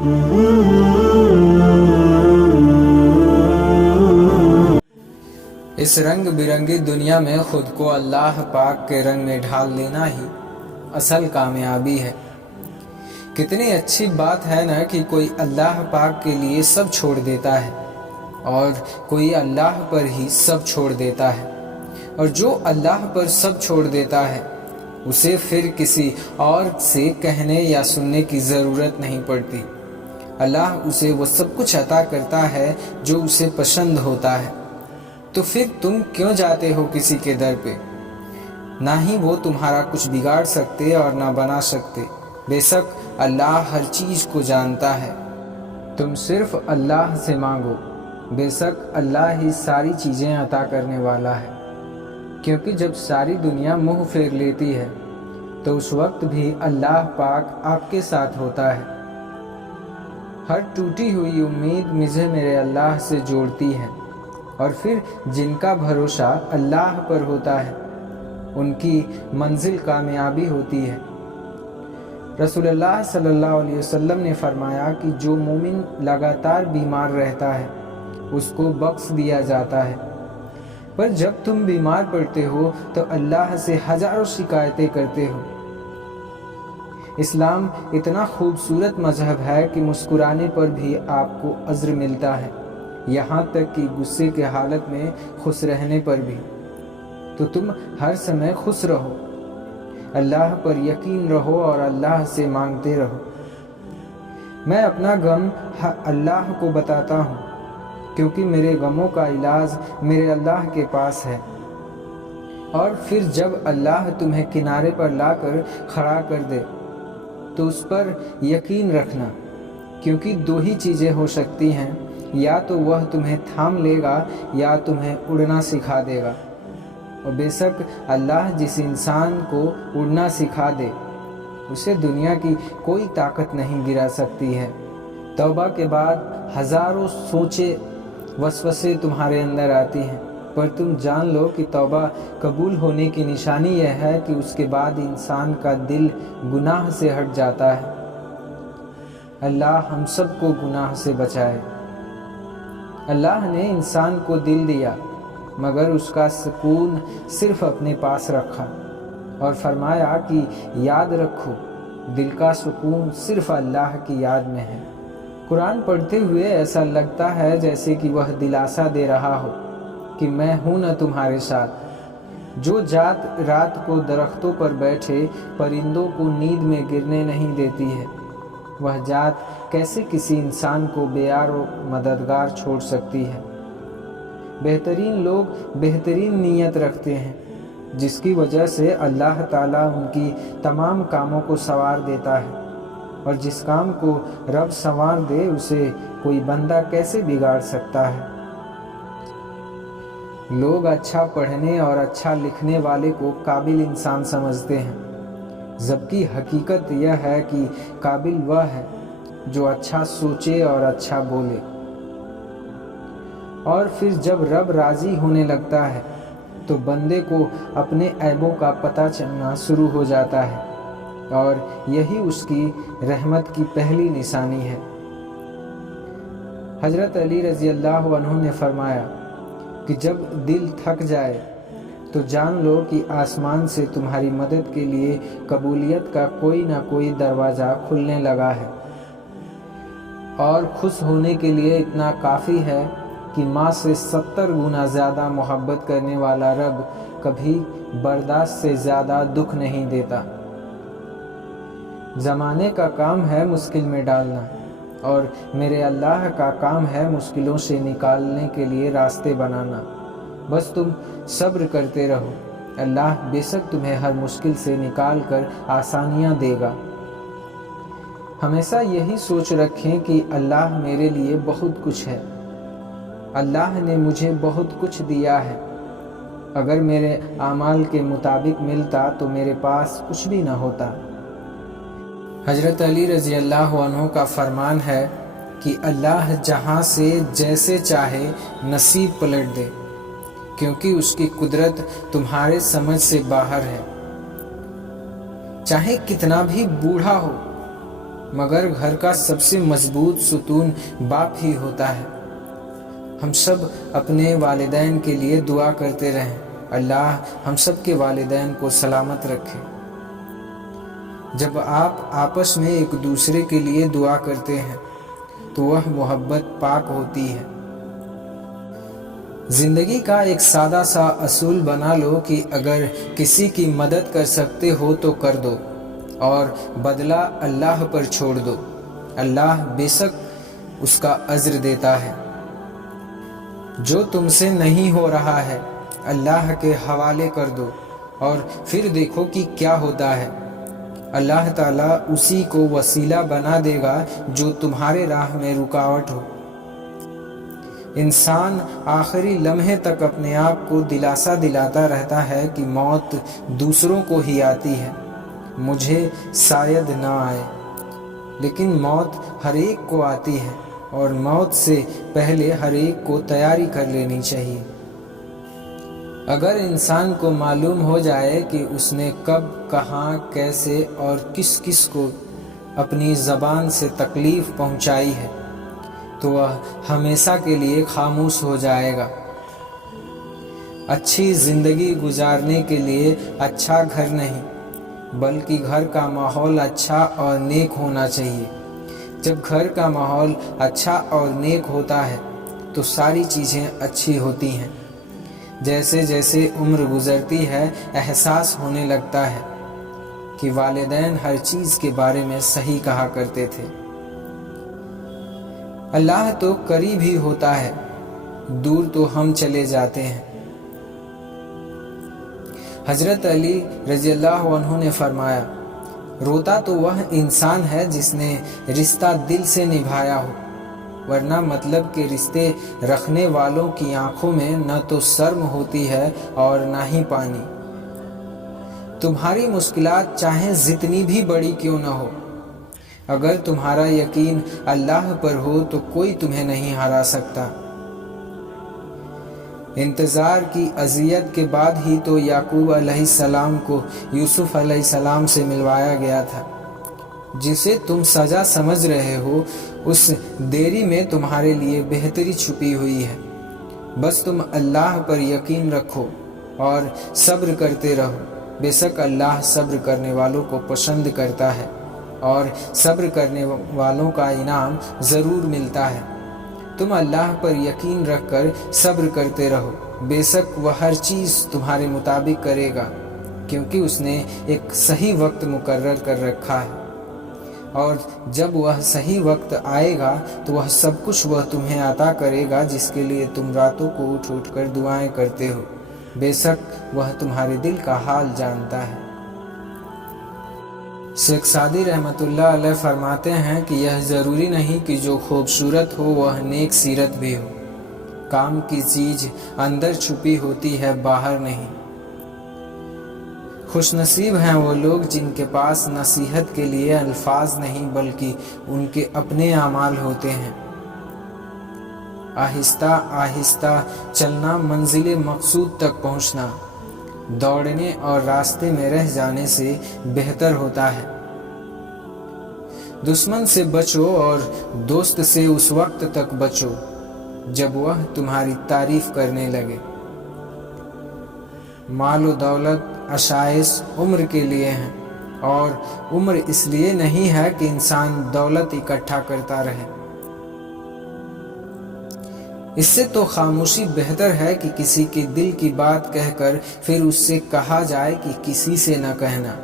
اس رنگ برنگی دنیا میں خود کو اللہ پاک کے رنگ میں ڈھال لینا ہی اصل کامیابی ہے۔ کتنی اچھی بات ہے نا کہ کوئی اللہ پاک کے لیے سب چھوڑ دیتا ہے اور کوئی اللہ پر ہی سب چھوڑ دیتا ہے، اور جو اللہ پر سب چھوڑ دیتا ہے اسے پھر کسی اور سے کہنے یا سننے کی ضرورت نہیں پڑتی۔ اللہ اسے وہ سب کچھ عطا کرتا ہے جو اسے پسند ہوتا ہے، تو پھر تم کیوں جاتے ہو کسی کے در پہ؟ نہ ہی وہ تمہارا کچھ بگاڑ سکتے اور نہ بنا سکتے۔ بے شک اللہ ہر چیز کو جانتا ہے، تم صرف اللہ سے مانگو، بے شک اللہ ہی ساری چیزیں عطا کرنے والا ہے۔ کیونکہ جب ساری دنیا منہ پھیر لیتی ہے تو اس وقت بھی اللہ پاک آپ کے ساتھ ہوتا ہے۔ ہر ٹوٹی ہوئی امید مجھے میرے اللہ سے جوڑتی ہے، اور پھر جن کا بھروسہ اللہ پر ہوتا ہے ان کی منزل کامیابی ہوتی ہے۔ رسول اللہ صلی اللہ علیہ وسلم نے فرمایا کہ جو مومن لگاتار بیمار رہتا ہے اس کو بخش دیا جاتا ہے، پر جب تم بیمار پڑتے ہو تو اللہ سے ہزاروں شکایتیں کرتے ہو۔ اسلام اتنا خوبصورت مذہب ہے کہ مسکرانے پر بھی آپ کو اجر ملتا ہے، یہاں تک کہ غصے کے حالت میں خوش رہنے پر بھی۔ تو تم ہر سمے خوش رہو، اللہ پر یقین رہو اور اللہ سے مانگتے رہو۔ میں اپنا غم اللہ کو بتاتا ہوں، کیونکہ میرے غموں کا علاج میرے اللہ کے پاس ہے۔ اور پھر جب اللہ تمہیں کنارے پر لا کر کھڑا کر دے تو اس پر یقین رکھنا، کیونکہ دو ہی چیزیں ہو سکتی ہیں، یا تو وہ تمہیں تھام لے گا یا تمہیں اڑنا سکھا دے گا، اور بے شک اللہ جس انسان کو اڑنا سکھا دے اسے دنیا کی کوئی طاقت نہیں گرا سکتی ہے۔ توبہ کے بعد ہزاروں سوچیں وسوسے تمہارے اندر آتی ہیں، پر تم جان لو کہ توبہ قبول ہونے کی نشانی یہ ہے کہ اس کے بعد انسان کا دل گناہ سے ہٹ جاتا ہے۔ اللہ ہم سب کو گناہ سے بچائے۔ اللہ نے انسان کو دل دیا مگر اس کا سکون صرف اپنے پاس رکھا، اور فرمایا کہ یاد رکھو دل کا سکون صرف اللہ کی یاد میں ہے۔ قرآن پڑھتے ہوئے ایسا لگتا ہے جیسے کہ وہ دلاسا دے رہا ہو کہ میں ہوں نا تمہارے ساتھ۔ جو ذات رات کو درختوں پر بیٹھے پرندوں کو نیند میں گرنے نہیں دیتی ہے، وہ ذات کیسے کسی انسان کو بے یار و مددگار چھوڑ سکتی ہے؟ بہترین لوگ بہترین نیت رکھتے ہیں، جس کی وجہ سے اللہ تعالیٰ ان کی تمام کاموں کو سنوار دیتا ہے، اور جس کام کو رب سنوار دے اسے کوئی بندہ کیسے بگاڑ سکتا ہے؟ لوگ اچھا پڑھنے اور اچھا لکھنے والے کو قابل انسان سمجھتے ہیں، جبکہ حقیقت یہ ہے کہ قابل وہ ہے جو اچھا سوچے اور اچھا بولے۔ اور پھر جب رب راضی ہونے لگتا ہے تو بندے کو اپنے عیبوں کا پتہ چلنا شروع ہو جاتا ہے، اور یہی اس کی رحمت کی پہلی نشانی ہے۔ حضرت علی رضی اللہ عنہ نے فرمایا کہ جب دل تھک جائے تو جان لو کہ آسمان سے تمہاری مدد کے لیے قبولیت کا کوئی نہ کوئی دروازہ کھلنے لگا ہے، اور خوش ہونے کے لیے اتنا کافی ہے کہ ماں سے 70 گنا زیادہ محبت کرنے والا رب کبھی برداشت سے زیادہ دکھ نہیں دیتا۔ زمانے کا کام ہے مشکل میں ڈالنا، اور میرے اللہ کا کام ہے مشکلوں سے نکالنے کے لیے راستے بنانا۔ بس تم صبر کرتے رہو، اللہ بے شک تمہیں ہر مشکل سے نکال کر آسانیاں دے گا۔ ہمیشہ یہی سوچ رکھیں کہ اللہ میرے لیے بہت کچھ ہے، اللہ نے مجھے بہت کچھ دیا ہے۔ اگر میرے اعمال کے مطابق ملتا تو میرے پاس کچھ بھی نہ ہوتا۔ حضرت علی رضی اللہ عنہ کا فرمان ہے کہ اللہ جہاں سے جیسے چاہے نصیب پلٹ دے، کیونکہ اس کی قدرت تمہارے سمجھ سے باہر ہے۔ چاہے کتنا بھی بوڑھا ہو مگر گھر کا سب سے مضبوط ستون باپ ہی ہوتا ہے۔ ہم سب اپنے والدین کے لیے دعا کرتے رہیں۔ اللہ ہم سب کے والدین کو سلامت رکھے۔ جب آپ آپس میں ایک دوسرے کے لیے دعا کرتے ہیں تو وہ محبت پاک ہوتی ہے۔ زندگی کا ایک سادہ سا اصول بنا لو کہ اگر کسی کی مدد کر سکتے ہو تو کر دو اور بدلہ اللہ پر چھوڑ دو۔ اللہ بے شک اس کا اجر دیتا ہے۔ جو تم سے نہیں ہو رہا ہے اللہ کے حوالے کر دو اور پھر دیکھو کہ کیا ہوتا ہے۔ اللہ تعالیٰ اسی کو وسیلہ بنا دے گا جو تمہارے راہ میں رکاوٹ ہو۔ انسان آخری لمحے تک اپنے آپ کو دلاسا دلاتا رہتا ہے کہ موت دوسروں کو ہی آتی ہے، مجھے شاید نہ آئے، لیکن موت ہر ایک کو آتی ہے اور موت سے پہلے ہر ایک کو تیاری کر لینی چاہیے۔ اگر انسان کو معلوم ہو جائے کہ اس نے کب، کہاں، کیسے اور کس کس کو اپنی زبان سے تکلیف پہنچائی ہے تو وہ ہمیشہ کے لیے خاموش ہو جائے گا۔ اچھی زندگی گزارنے کے لیے اچھا گھر نہیں بلکہ گھر کا ماحول اچھا اور نیک ہونا چاہیے۔ جب گھر کا ماحول اچھا اور نیک ہوتا ہے تو ساری چیزیں اچھی ہوتی ہیں۔ جیسے جیسے عمر گزرتی ہے احساس ہونے لگتا ہے کہ والدین ہر چیز کے بارے میں صحیح کہا کرتے تھے۔ اللہ تو قریب ہی ہوتا ہے، دور تو ہم چلے جاتے ہیں۔ حضرت علی رضی اللہ عنہ نے فرمایا، روتا تو وہ انسان ہے جس نے رشتہ دل سے نبھایا ہو، ورنہ مطلب کہ رشتے رکھنے والوں کی آنکھوں میں نہ تو شرم ہوتی ہے اور نہ ہی پانی۔ تمہاری مشکلات چاہے جتنی بھی بڑی کیوں نہ ہو، اگر تمہارا یقین اللہ پر ہو تو کوئی تمہیں نہیں ہرا سکتا۔ انتظار کی اذیت کے بعد ہی تو یعقوب علیہ السلام کو یوسف علیہ السلام سے ملوایا گیا تھا۔ جسے تم سزا سمجھ رہے ہو اس دیری میں تمہارے لیے بہتری چھپی ہوئی ہے۔ بس تم اللہ پر یقین رکھو اور صبر کرتے رہو۔ بے شک اللہ صبر کرنے والوں کو پسند کرتا ہے اور صبر کرنے والوں کا انعام ضرور ملتا ہے۔ تم اللہ پر یقین رکھ کر صبر کرتے رہو، بے شک وہ ہر چیز تمہارے مطابق کرے گا، کیونکہ اس نے ایک صحیح وقت مقرر کر رکھا ہے، اور جب وہ صحیح وقت آئے گا تو وہ سب کچھ وہ تمہیں عطا کرے گا جس کے لیے تم راتوں کو اٹھ اٹھ کر دعائیں کرتے ہو۔ بے شک وہ تمہارے دل کا حال جانتا ہے۔ شیخ سعدی رحمۃ اللہ علیہ فرماتے ہیں کہ یہ ضروری نہیں کہ جو خوبصورت ہو وہ نیک سیرت بھی ہو۔ کام کی چیز اندر چھپی ہوتی ہے، باہر نہیں۔ خوش نصیب ہیں وہ لوگ جن کے پاس نصیحت کے لیے الفاظ نہیں بلکہ ان کے اپنے اعمال ہوتے ہیں۔ آہستہ آہستہ چلنا منزل مقصود تک پہنچنا دوڑنے اور راستے میں رہ جانے سے بہتر ہوتا ہے۔ دشمن سے بچو اور دوست سے اس وقت تک بچو جب وہ تمہاری تعریف کرنے لگے۔ مال و دولت عشائش عمر کے لیے ہیں، اور عمر اس لیے نہیں ہے کہ انسان دولت اکٹھا کرتا رہے۔ اس سے تو خاموشی بہتر ہے کہ کسی کے دل کی بات کہہ کر پھر اس سے کہا جائے کہ کسی سے نہ کہنا۔